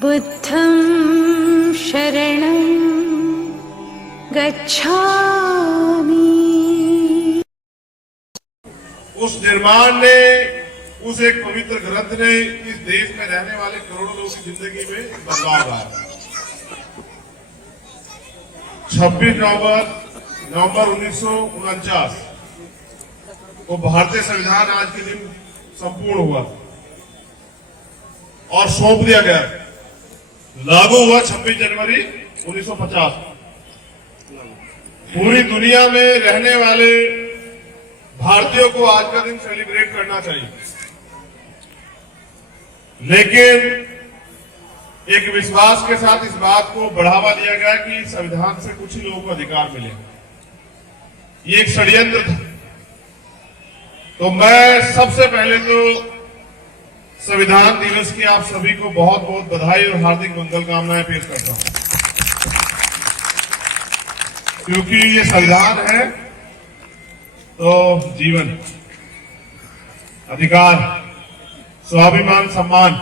बुद्धं शरणं गच्छामि। उस निर्माण ने, उस एक पवित्र ग्रंथ ने इस देश में रहने वाले करोड़ों लोगों की जिंदगी में बदलाव लाया। 26 नवंबर 1949 को भारतीय संविधान आज के दिन संपूर्ण हुआ और सौंप दिया गया। लागू हुआ 26 जनवरी 1950। पूरी दुनिया में रहने वाले भारतीयों को आज का दिन सेलिब्रेट करना चाहिए, लेकिन एक विश्वास के साथ इस बात को बढ़ावा दिया गया कि संविधान से कुछ ही लोगों को अधिकार मिले। ये एक षड्यंत्र था। तो मैं सबसे पहले तो संविधान दिवस की आप सभी को बहुत बहुत बधाई और हार्दिक मंगल कामनाएं पेश करता हूं, क्योंकि ये संविधान है तो जीवन, अधिकार, स्वाभिमान, सम्मान,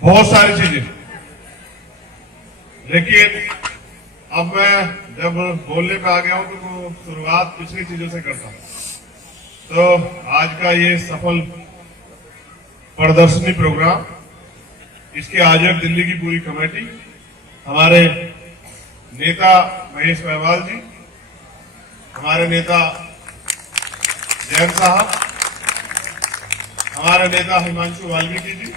बहुत सारी चीजें। लेकिन अब मैं जब बोलने पे आ गया हूं तो शुरुआत पिछली चीजों से करता हूं। तो आज का ये सफल प्रदर्शनी प्रोग्राम, इसके आयोजक दिल्ली की पूरी कमेटी, हमारे नेता महेश महवाल जी, हमारे नेता जयंत साहब, हमारे नेता हिमांशु वाल्मीकि जी,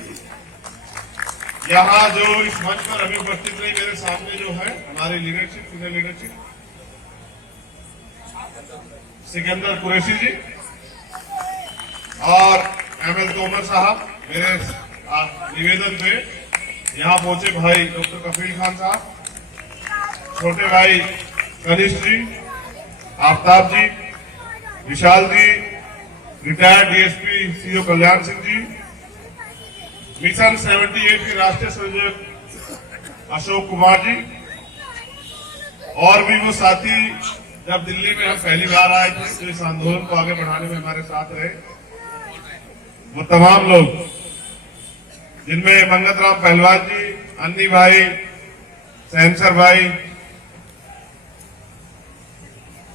यहाँ जो इस मंच पर अभी उपस्थित रही मेरे सामने जो है हमारी leadership, senior leadership, Sikandar Qureshi ji और एमएल तोमर साहब, मेरे निवेदन पे यहाँ पहुंचे भाई डॉक्टर कफील खान साहब, छोटे भाई कनिष्ठ जी, आफ्ताब जी, विशाल जी, retired DSP CO Kalyan Singh ji, mission 78 के राष्ट्रीय संयोजक अशोक कुमार जी, और भी वो साथी जब दिल्ली में हम पहली बार आए थे तो इस आंदोलन को आगे बढ़ाने में हमारे साथ रहे, वो तमाम लोग, जिनमें मंगत राम पहलवान जी, अन्नी भाई, सैंसर भाई,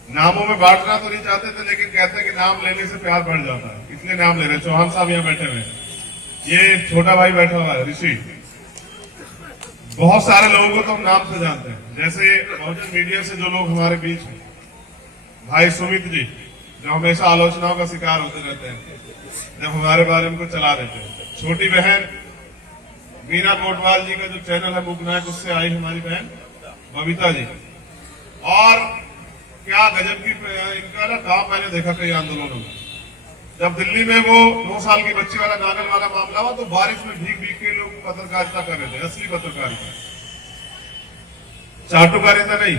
नामों में बांटना तो नहीं चाहते थे, लेकिन कहते हैं कि नाम लेने से प्यार बढ़ जाता है, इसलिए नाम ले रहे। चौहान साहब यहाँ बैठे हुए हैं, ये छोटा भाई बैठा हुआ है ऋषि। बहुत सारे लोगों को तो हम नाम से जानते हैं, जैसे बहुजन मीडिया से जो लोग हमारे बीच हैं, भाई सुमित जी, जो हमेशा आलोचनाओं का शिकार होते रहते हैं जब हमारे बारे में कुछ चला देते हैं। छोटी बहन मीना कोटवाल जी का जो चैनल है बुकनायक, उससे आई हमारी बहन बबीता जी। और क्या गजब की इनका ना काम मैंने देखा कई आंदोलनों में। जब दिल्ली में वो 9 साल की बच्ची वाला नागल वाला मामला हुआ तो बारिश में भीग भीग के लोग पत्रकारिता कर रहे थे, असली पत्रकारिता, चाटुकारिता नहीं,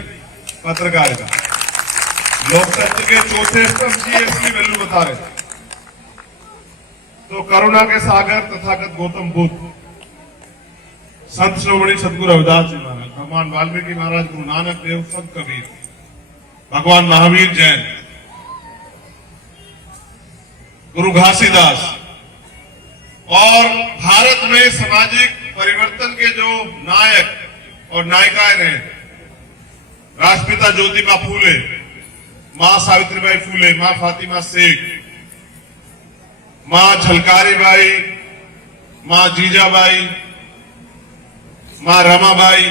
पत्रकारिता। लोकतंत्र के चौथे स्तंभ की असली वैल्यू बता रहे थे। तो करुणा के सागर तथागत गौतम बुद्ध, संत श्रोमणी सदगुरु रविदास जी महाराज, भगवान वाल्मीकि महाराज, गुरु नानक देव, संत कबीर, भगवान महावीर जैन, गुरु घासीदास, और भारत में सामाजिक परिवर्तन के जो नायक और नायिकाएं रहे, राष्ट्रपिता ज्योतिबा फूले, मां सावित्रीबाई फूले, मां फातिमा शेख, मां झलकारी बाई, मां जीजाबाई, मां रमाबाई,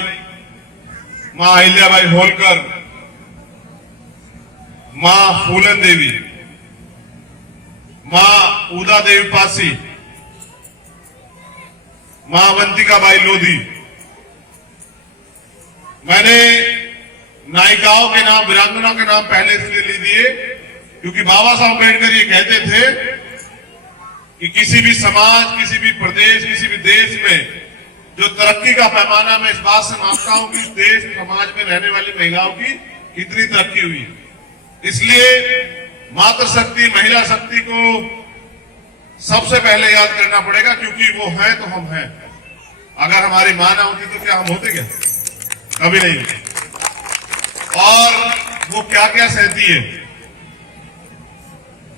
मां अहिल्याबाई होलकर, मां फूलन देवी, मां उदा देवी पासी, मां अवंतिकाबाई लोधी। मैंने नायिकाओं के नाम, वीरांगना के नाम पहले इसलिए ले दिए क्योंकि बाबा साहब अम्बेडकर ये कहते थे कि किसी भी समाज, किसी भी प्रदेश, किसी भी देश में जो तरक्की का पैमाना, मैं इस बात से मानता हूं कि देश समाज में रहने वाली महिलाओं की कितनी तरक्की हुई है। इसलिए मातृशक्ति, महिला शक्ति को सबसे पहले याद करना पड़ेगा, क्योंकि वो है तो हम हैं। अगर हमारी मां ना होती तो क्या हम होते? क्या कभी नहीं। और वो क्या क्या सहती है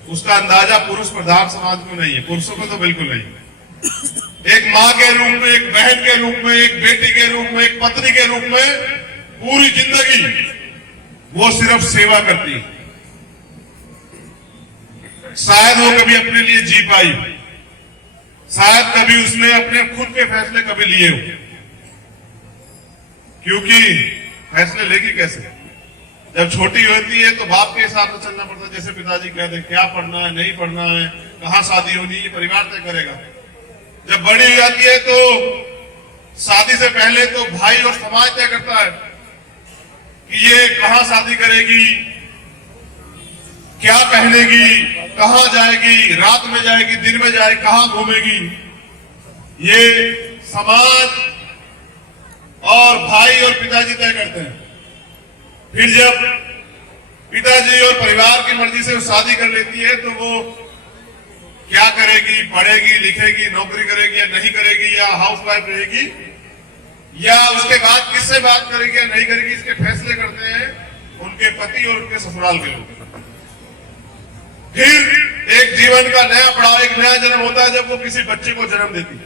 उसका अंदाजा पुरुष प्रधान समाज में नहीं है, पुरुषों को तो बिल्कुल नहीं। एक मां के रूप में, एक बहन के रूप में, एक बेटी के रूप में, एक पत्नी के रूप में पूरी जिंदगी वो सिर्फ सेवा करती है। शायद वो कभी अपने लिए जी पाई, शायद कभी उसने अपने खुद के फैसले कभी लिए हो, क्योंकि फैसले लेगी कैसे? जब छोटी होती है तो बाप के हिसाब से चलना पड़ता है, जैसे पिताजी कहते हैं क्या पढ़ना है, नहीं पढ़ना है, कहाँ शादी होनी है, परिवार तय करेगा। जब बड़ी हो जाती है तो शादी से पहले तो भाई और समाज तय करता है कि ये कहाँ शादी करेगी, क्या पहनेगी, कहाँ जाएगी, रात में जाएगी, दिन में जाएगी, कहाँ घूमेगी। ये समाज और भाई और पिताजी तय करते हैं। फिर जब पिताजी और परिवार की मर्जी से शादी कर लेती है तो वो क्या करेगी, पढ़ेगी, लिखेगी, नौकरी करेगी या नहीं करेगी, या हाउसवाइफ रहेगी, या उसके बाद किससे बात करेगी या नहीं करेगी, इसके फैसले करते हैं उनके पति और उनके ससुराल के लोग। फिर एक जीवन का नया पड़ाव, एक नया जन्म होता है जब वो किसी बच्चे को जन्म देती है,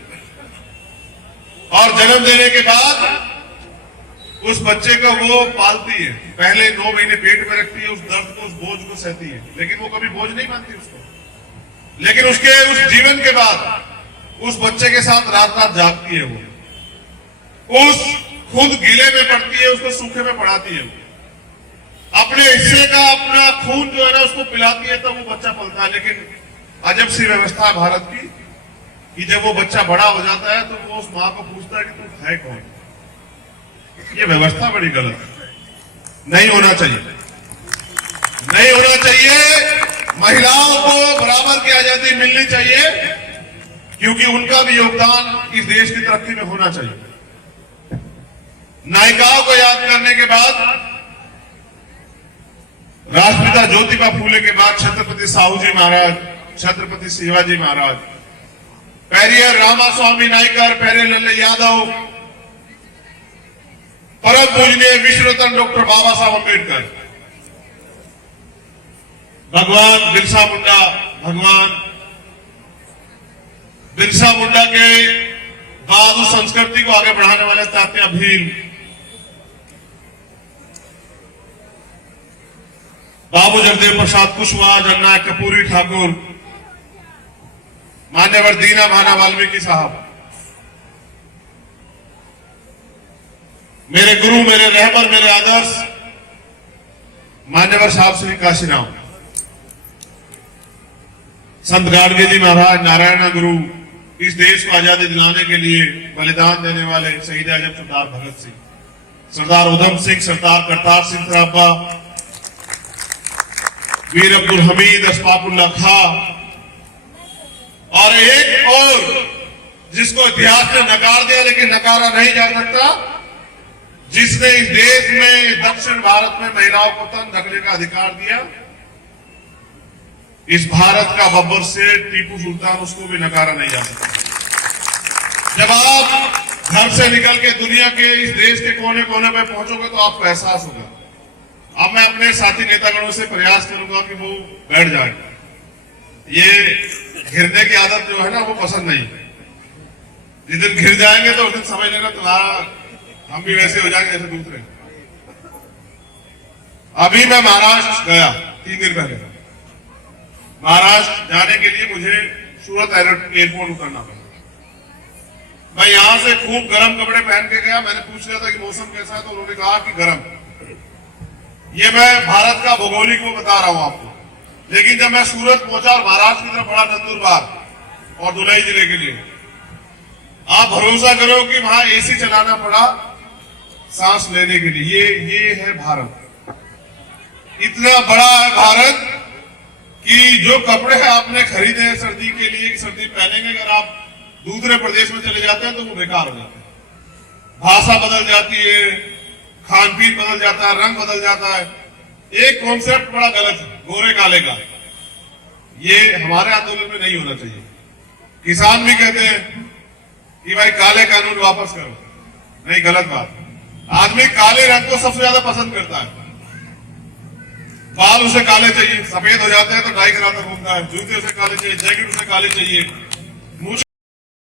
और जन्म देने के बाद उस बच्चे को वो पालती है। पहले 9 महीने पेट में रखती है, उस दर्द को, उस बोझ को सहती है, लेकिन वो कभी बोझ नहीं मानती उसको। लेकिन उसके उस जीवन के बाद उस बच्चे के साथ रात रात जागती है, वो उस खुद गीले में पड़ती है, उसको सूखे में पड़ाती है, अपने हिस्से का अपना खून जो है ना उसको पिलाती है, तो वो बच्चा पलता है। लेकिन अजब सी व्यवस्था है भारत की कि जब वो बच्चा बड़ा हो जाता है तो वो उस माँ को पूछता है कि तू है कौन। ये व्यवस्था बड़ी गलत है, नहीं होना चाहिए, नहीं होना चाहिए। महिलाओं को बराबर की आजादी मिलनी चाहिए, क्योंकि उनका भी योगदान इस देश की तरक्की में होना चाहिए। नायिकाओं को याद करने के बाद, राष्ट्रपिता ज्योतिबा फूले के बाद छत्रपति साहू जी महाराज, छत्रपति शिवाजी महाराज, पेरियर रामास्वामी नायकर, पेरियर लल्ले यादव, परम पूजनीय विश्व रत्न डॉक्टर बाबा साहब अम्बेडकर, भगवान बिरसा मुंडा, भगवान बिरसा मुंडा के बाद उस संस्कृति को आगे बढ़ाने वाले तात्या भीम, बाबू जगदेव प्रसाद कुशवाहा, जननायक कर्पूरी ठाकुर, मान्यवर दीना भाना वाल्मीकि साहब, मेरे गुरु, मेरे रहबर, मेरे आदर्श मान्यवर साहब श्री काशीराम, संत गाडगे जी महाराज, नारायण गुरु, इस देश को आजादी दिलाने के लिए बलिदान देने वाले शहीद आजम सरदार भगत सिंह, सरदार उधम सिंह, सरदार करतार सिंह सराभा, वीर अब्दुल हमीद, अशफाकुल्लाह खां, और एक और जिसको इतिहास ने नकार दिया लेकिन नकारा नहीं जा सकता, जिसने इस देश में, दक्षिण भारत में महिलाओं को तन ढकने का अधिकार दिया, इस भारत का बब्बर शेर टीपू सुल्तान, उसको भी नकारा नहीं जा सकता। जब आप घर से निकल के दुनिया के इस देश के कोने कोने में पहुंचोगे तो आपको एहसास होगा। अब मैं अपने साथी नेतागणों से प्रयास करूंगा कि वो बैठ जाए। ये घिरने की आदत जो है ना वो पसंद नहीं। जिस दिन घिर जाएंगे तो उस दिन समझ लेना तुम्हारा हम भी वैसे हो जाएंगे जैसे दूसरे। अभी मैं महाराष्ट्र गया 3 दिन पहले। महाराष्ट्र जाने के लिए मुझे सूरत एयरपोर्ट उतरना पड़ा। मैं यहां से खूब गर्म कपड़े पहन के गया। मैंने पूछ लिया था कि मौसम कैसा है, तो उन्होंने कहा कि गर्म। ये मैं भारत का भौगोलिक वो बता रहा हूं आपको। लेकिन जब मैं सूरत पहुंचा और महाराष्ट्र की तरफ बढ़ा, नंदुरबार और धुलाई जिले के लिए, आप भरोसा करो कि वहां एसी चलाना पड़ा सांस लेने के लिए। ये है भारत। इतना बड़ा है भारत कि जो कपड़े आपने खरीदे हैं सर्दी के लिए, सर्दी पहनेंगे, अगर आप दूसरे प्रदेश में चले जाते हैं तो वो बेकार हो जाते हैं। भाषा बदल जाती है, खान पीन बदल जाता है, रंग बदल जाता है। एक कॉन्सेप्ट बड़ा गलत है गोरे काले का। ये हमारे आंदोलन में नहीं होना चाहिए। किसान भी कहते हैं कि भाई काले कानून वापस करो, नहीं, गलत बात। आदमी काले रंग को सबसे ज्यादा पसंद करता है। बाल उसे काले चाहिए, सफेद हो जाते हैं तो डाई कराता घूमता है। जूते उसे काले चाहिए, जैकेट उसे काले चाहिए।